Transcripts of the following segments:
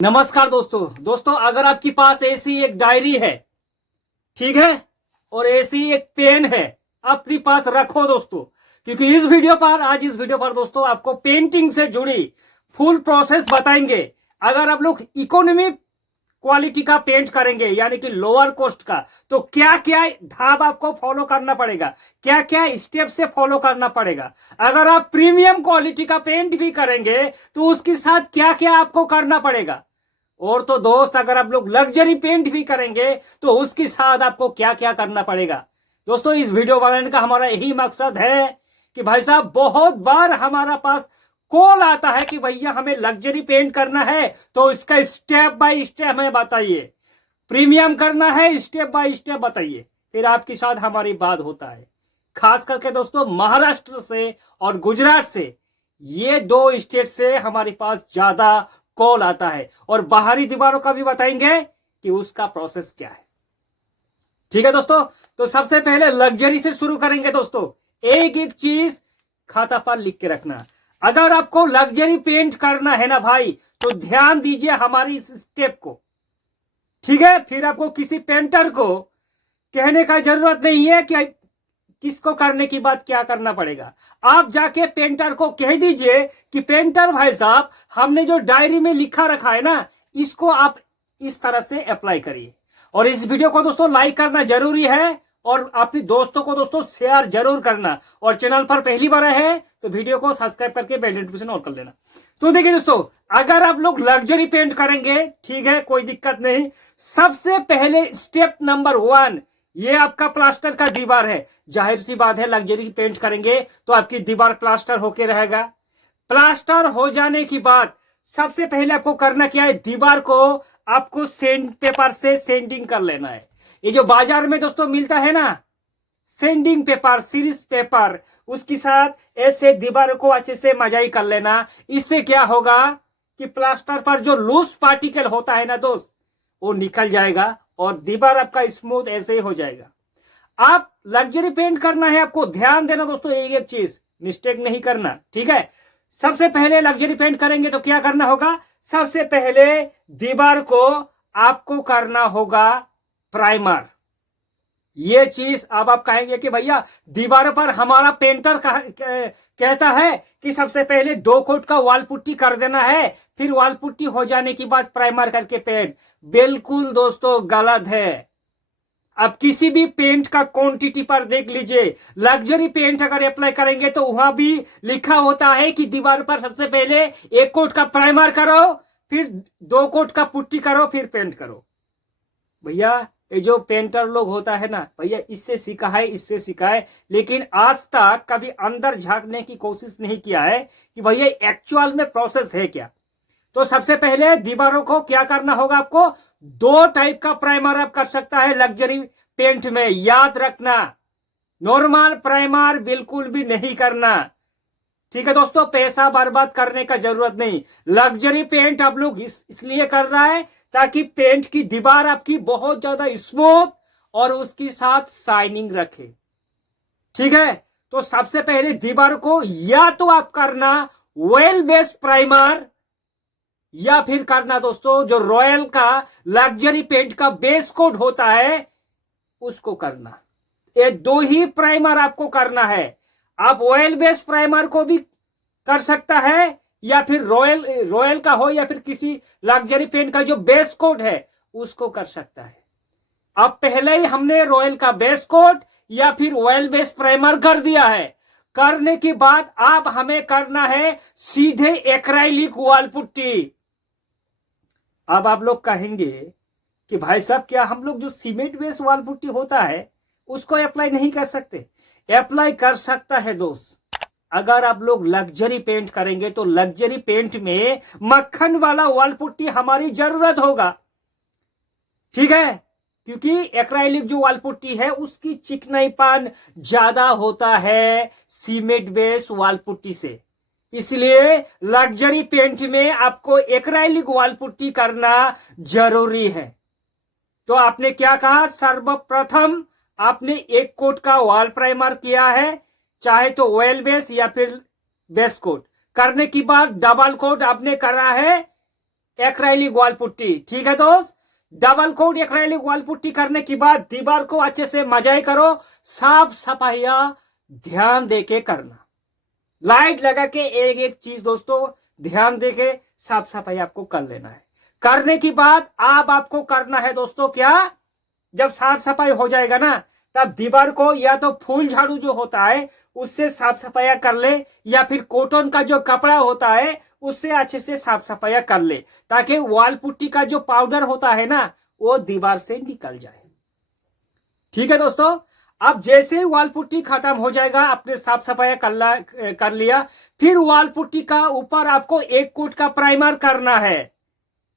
नमस्कार दोस्तों अगर आपके पास ऐसी एक डायरी है, ठीक है, और ऐसी एक पेन है, अपने पास रखो दोस्तों, क्योंकि आज इस वीडियो पर दोस्तों आपको पेंटिंग से जुड़ी फुल प्रोसेस बताएंगे। अगर आप लोग इकोनॉमी क्वालिटी का पेंट करेंगे यानी कि लोअर कॉस्ट का, तो क्या क्या धाप आपको फॉलो करना पड़ेगा, क्या क्या स्टेप से फॉलो करना पड़ेगा। अगर आप प्रीमियम क्वालिटी का पेंट भी करेंगे तो उसके साथ क्या क्या आपको करना पड़ेगा। और तो दोस्त अगर आप लोग लग्जरी पेंट भी करेंगे तो उसके साथ आपको क्या क्या करना पड़ेगा। दोस्तों इस वीडियो बनाने का हमारा यही मकसद है कि भाई साहब बहुत बार हमारा पास कॉल आता है कि भैया हमें लग्जरी पेंट करना है तो इसका स्टेप बाय स्टेप हमें बताइए, प्रीमियम करना है स्टेप बाय स्टेप बताइए, फिर आपके साथ हमारी बात होता है। खास करके दोस्तों महाराष्ट्र से और गुजरात से, ये दो स्टेट से हमारे पास ज्यादा कॉल आता है, और बाहरी दीवारों का भी बताएंगे कि उसका प्रोसेस क्या है। ठीक है दोस्तों, तो सबसे पहले लग्जरी से शुरू करेंगे दोस्तों। एक एक चीज खाता पर लिख के रखना। अगर आपको लग्जरी पेंट करना है ना भाई, तो ध्यान दीजिए हमारी इस स्टेप को, ठीक है। फिर आपको किसी पेंटर को कहने का जरूरत नहीं है कि किसको करने की बात क्या करना पड़ेगा। आप जाके पेंटर को कह दीजिए कि पेंटर भाई साहब, हमने जो डायरी में लिखा रखा है ना, इसको आप इस तरह से अप्लाई करिए। और इस वीडियो को दोस्तों लाइक करना जरूरी है, और अपने दोस्तों को दोस्तों शेयर जरूर करना, और चैनल पर पहली बार आए हैं तो वीडियो को सब्सक्राइब करके बेल नोटिफिकेशन ऑन कर लेना। तो देखिए दोस्तों, अगर आप लोग लग्जरी पेंट करेंगे, ठीक है, कोई दिक्कत नहीं। सबसे पहले स्टेप नंबर 1, ये आपका प्लास्टर का दीवार है। जाहिर सी बात है लग्जरी पेंट करेंगे तो आपकी दीवार प्लास्टर होके रहेगा। प्लास्टर हो जाने की बाद सबसे पहले आपको करना क्या है, दीवार को आपको सेंड पेपर से सेंडिंग कर लेना है। ये जो बाजार में दोस्तों मिलता है ना सेंडिंग पेपर, सीरीज पेपर, उसके साथ ऐसे दीवार को अच्छे से मजाई कर लेना। इससे क्या होगा कि प्लास्टर पर जो लूज पार्टिकल होता है ना दोस्त, वो निकल जाएगा और दीवार आपका स्मूथ ऐसे ही हो जाएगा। आप लग्जरी पेंट करना है, आपको ध्यान देना दोस्तों, एक एक चीज मिस्टेक नहीं करना, ठीक है। सबसे पहले लग्जरी पेंट करेंगे तो क्या करना होगा, सबसे पहले दीवार को आपको करना होगा प्राइमर। ये चीज अब आप कहेंगे कि भैया दीवारों पर हमारा पेंटर कहता है कि सबसे पहले 2 कोट का वॉल पुट्टी कर देना है, फिर वॉल पुट्टी हो जाने के बाद प्राइमर करके पेंट। बिल्कुल दोस्तों गलत है। अब किसी भी पेंट का क्वांटिटी पर देख लीजिए, लग्जरी पेंट अगर अप्लाई करेंगे तो वहां भी लिखा होता है कि दीवार पर सबसे पहले 1 कोट का प्राइमर करो, फिर 2 कोट का पुट्टी करो, फिर पेंट करो। भैया ये जो पेंटर लोग होता है ना भैया, इससे सीखा है, इससे सीखा है, लेकिन आज तक कभी अंदर झांकने की कोशिश नहीं किया है कि भैया एक्चुअल में प्रोसेस है क्या। तो सबसे पहले दीवारों को क्या करना होगा, आपको 2 टाइप का प्राइमर आप कर सकता है लग्जरी पेंट में, याद रखना। नॉर्मल प्राइमर बिल्कुल भी नहीं करना, ठीक है दोस्तों, पैसा बर्बाद करने का जरूरत नहीं। लग्जरी पेंट आप लोग इसलिए कर रहा है ताकि पेंट की दीवार आपकी बहुत ज्यादा स्मूथ और उसके साथ शाइनिंग रखे, ठीक है। तो सबसे पहले दीवार को या तो आप करना ऑयल बेस्ड प्राइमर, या फिर करना दोस्तों जो रॉयल का लग्जरी पेंट का बेस कोट होता है उसको करना। ये 2 ही प्राइमर आपको करना है। आप ऑयल बेस्ड प्राइमर को भी कर सकता है, या फिर रॉयल का हो, या फिर किसी लग्जरी पेंट का जो बेस कोट है उसको कर सकता है। अब पहले ही हमने रॉयल का बेस कोट या फिर ऑयल बेस्ड प्राइमर कर दिया है। करने के बाद अब हमें करना है सीधे एक्राइलिक वॉल पुट्टी। अब आप लोग कहेंगे कि भाई साहब क्या हम लोग जो सीमेंट बेस्ड वॉल पुट्टी होता है उसको अप्लाई नहीं कर सकते? अप्लाई कर सकता है दोस्त। अगर आप लोग लग्जरी पेंट करेंगे तो लग्जरी पेंट में मक्खन वाला वॉल पुट्टी हमारी जरूरत होगा, ठीक है, क्योंकि एक्राइलिक जो वॉल पुट्टी है उसकी चिकनाईपन ज्यादा होता है सीमेंट बेस्ड वॉल पुट्टी से। इसलिए लग्जरी पेंट में आपको एक्राइलिक वॉल पुट्टी करना जरूरी है। तो आपने क्या कहा, सर्वप्रथम आपने 1 कोट का वॉल प्राइमर किया है, चाहे तो ऑयल बेस या फिर बेस कोट। करने के बाद डबल कोट आपने करा है एक्रेलिक वॉल पुट्टी। ठीक है दोस्त, double coat acrylic wall putty करने के बाद दीवार को अच्छे से मजाई करो, साफ सफाइया ध्यान देके करना, लाइट लगा के एक एक चीज दोस्तों ध्यान देके साफ सफाई आपको कर लेना है। करने के बाद आपको करना है दोस्तों क्या, जब साफ सफाई हो जाएगा ना तब दीवार को या तो फूल झाड़ू जो होता है उससे साफ सफाई कर ले, या फिर कॉटन का जो कपड़ा होता है उससे अच्छे से साफ सफाई कर ले, ताकि वॉल पुट्टी का जो पाउडर होता है ना वो दीवार से निकल जाए। ठीक है दोस्तों, अब जैसे ही वॉल पुट्टी खत्म हो जाएगा, आपने साफ सफाई कर लिया, फिर वॉल पुट्टी का ऊपर आपको एक कोट का प्राइमर करना है।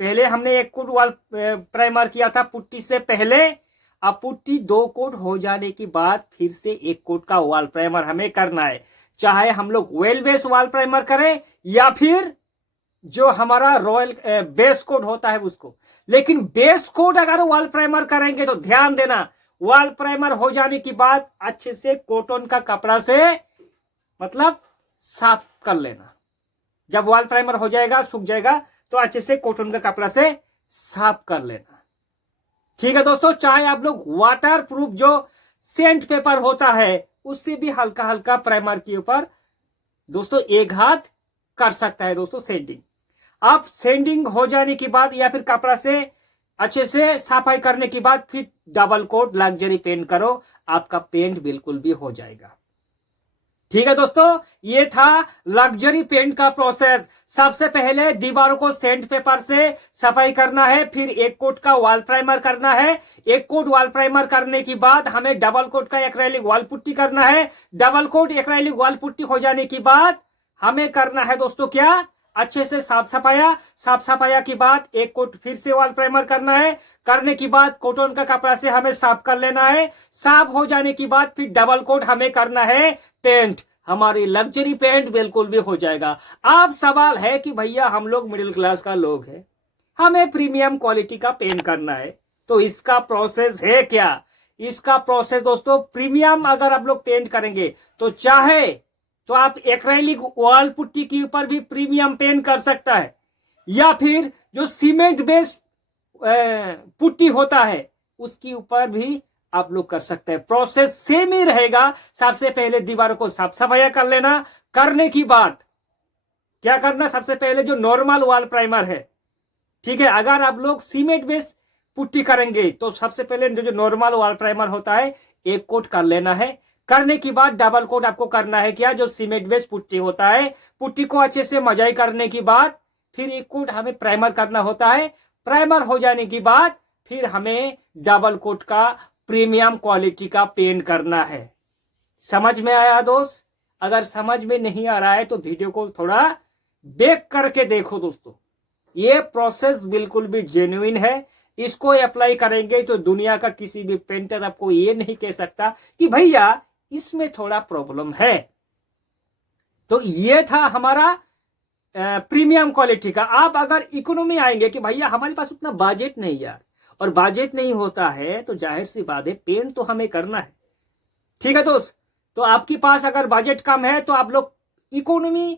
पहले हमने एक कोट वॉल प्राइमर किया था पुट्टी से पहले, अब पुट्टी 2 कोट हो जाने के बाद फिर से एक कोट का वॉल प्राइमर हमें करना है। चाहे हम लोग वेल बेस वॉल प्राइमर करें या फिर जो हमारा रॉयल बेस कोट होता है उसको, लेकिन बेस कोट अगर वॉल प्राइमर करेंगे तो ध्यान देना, वॉल प्राइमर हो जाने के बाद अच्छे से कॉटन का कपड़ा से मतलब साफ कर लेना। जब वॉल प्राइमर हो जाएगा, सूख जाएगा, तो अच्छे से कॉटन का कपड़ा से साफ कर लेना। ठीक है दोस्तों, चाहे आप लोग वाटर प्रूफ जो सेंट पेपर होता है उससे भी हल्का हल्का प्राइमर के ऊपर दोस्तों एक हाथ कर सकता है दोस्तों सेंडिंग। आप सेंडिंग हो जाने के बाद या फिर कपड़ा से अच्छे से सफाई करने के बाद फिर डबल कोट लग्जरी पेंट करो, आपका पेंट बिल्कुल भी हो जाएगा। ठीक है दोस्तों, ये था लग्जरी पेंट का प्रोसेस। सबसे पहले दीवारों को सेंट पेपर से सफाई करना है, फिर एक कोट का वॉल प्राइमर करना है, एक कोट वॉल प्राइमर करने के बाद हमें डबल कोट का एक्रेलिक वॉल पुट्टी करना है। Double coat acrylic wall putty हो जाने के बाद हमें करना है दोस्तों क्या, अच्छे से साफ सफाया के बाद एक कोट फिर से वॉल प्राइमर करना है। करने के बाद कॉटन का कपड़ा से हमें साफ कर लेना है। साफ हो जाने के बाद फिर डबल कोट हमें करना है पेंट, हमारी लग्जरी पेंट बिल्कुल भी हो जाएगा। अब सवाल है कि भैया हम लोग मिडिल क्लास का लोग हैं, हमें प्रीमियम क्वालिटी का पेंट करना है, तो इसका प्रोसेस है क्या? इसका प्रोसेस दोस्तों, प्रीमियम अगर आप लोग पेंट करेंगे तो चाहे तो आप एक्रेलिक वॉल पुट्टी के ऊपर भी प्रीमियम पेंट कर सकता है, या फिर जो सीमेंट बेस्ड पुट्टी होता है उसके ऊपर भी आप लोग कर सकते हैं। प्रोसेस सेम ही रहेगा। सबसे पहले दीवारों को साफ सफाई कर लेना, करने की बाद क्या करना, सबसे पहले जो नॉर्मल वॉल प्राइमर है, ठीक है, अगर आप लोग सीमेंट बेस्ड पुट्टी करेंगे तो सबसे पहले जो नॉर्मल वॉल प्राइमर होता है एक कोट कर लेना है। करने के बाद डबल कोट आपको करना है क्या, जो सीमेंट बेस्ड पुट्टी होता है, पुट्टी को अच्छे से मजाई करने के बाद फिर एक कोट हमें प्राइमर करना होता है। प्राइमर हो जाने के बाद फिर हमें डबल कोट का प्रीमियम क्वालिटी का पेंट करना है। समझ में आया दोस्त? अगर समझ में नहीं आ रहा है तो वीडियो को थोड़ा देख करके देखो दोस्तों, ये प्रोसेस बिल्कुल भी जेन्युइन है। इसको अप्लाई करेंगे तो दुनिया का किसी भी पेंटर आपको ये नहीं कह सकता कि भैया इसमें थोड़ा प्रॉब्लम है। तो ये था हमारा प्रीमियम क्वालिटी का। आप अगर इकोनॉमी आएंगे कि भैया हमारे पास उतना बजट नहीं यार, और बजट नहीं होता है तो जाहिर सी बात है पेंट तो हमें करना है। ठीक है दोस्त, तो आपके पास अगर बजट कम है तो आप लोग इकोनॉमी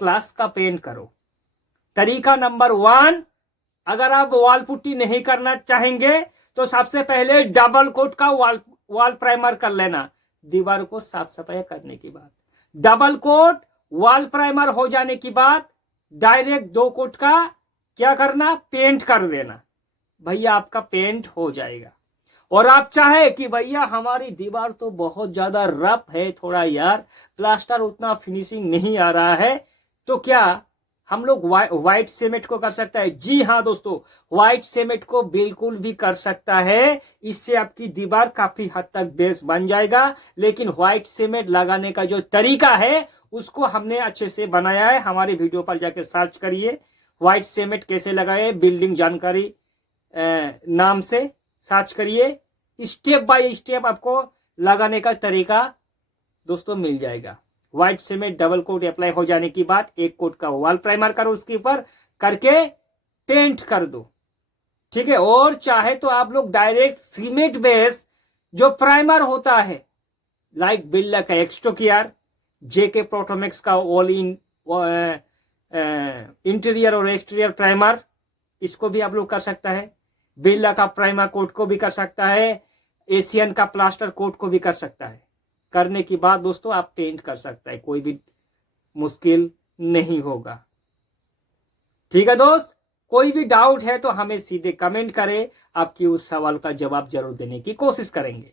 क्लास का पेंट करो। तरीका नंबर 1, अगर आप वॉल पुट्टी नहीं करना चाहेंगे तो सबसे पहले डबल कोट का वॉल प्राइमर कर लेना। दीवार को साफ सफाई करने के बाद डबल कोट वॉल प्राइमर हो जाने के बाद डायरेक्ट 2 कोट का क्या करना, पेंट कर देना। भैया आपका पेंट हो जाएगा। और आप चाहे कि भैया हमारी दीवार तो बहुत ज्यादा रफ है, थोड़ा यार प्लास्टर उतना फिनिशिंग नहीं आ रहा है, तो क्या हम लोग व्हाइट सीमेंट को कर सकता है? जी हाँ दोस्तों, व्हाइट सीमेंट को बिल्कुल भी कर सकता है। इससे आपकी दीवार काफी हद तक बेस बन जाएगा। लेकिन व्हाइट सीमेंट लगाने का जो तरीका है उसको हमने अच्छे से बनाया है, हमारी वीडियो पर जाके सर्च करिए व्हाइट सीमेंट कैसे लगाए, बिल्डिंग जानकारी नाम से सर्च करिए। स्टेप बाय स्टेप आपको लगाने का तरीका दोस्तों मिल जाएगा। White cement double coat apply हो जाने के बाद एक कोट का वॉल प्राइमर करो, उसके ऊपर करके पेंट कर दो। ठीक है, और चाहे तो आप लोग डायरेक्ट सीमेंट बेस जो प्राइमर होता है, लाइक बिरला का एक्सटोकियर, जेके प्रोटोमैक्स का ऑल इन इंटीरियर और एक्सटीरियर प्राइमर, इसको भी आप लोग कर सकता है, बिरला का प्राइमा कोट को भी कर सकता है, एशियन का प्लास्टर कोट को भी कर सकता है। करने के बाद दोस्तों आप पेंट कर सकता है, कोई भी मुश्किल नहीं होगा। ठीक है दोस्त, कोई भी डाउट है तो हमें सीधे कमेंट करें, आपकी उस सवाल का जवाब जरूर देने की कोशिश करेंगे।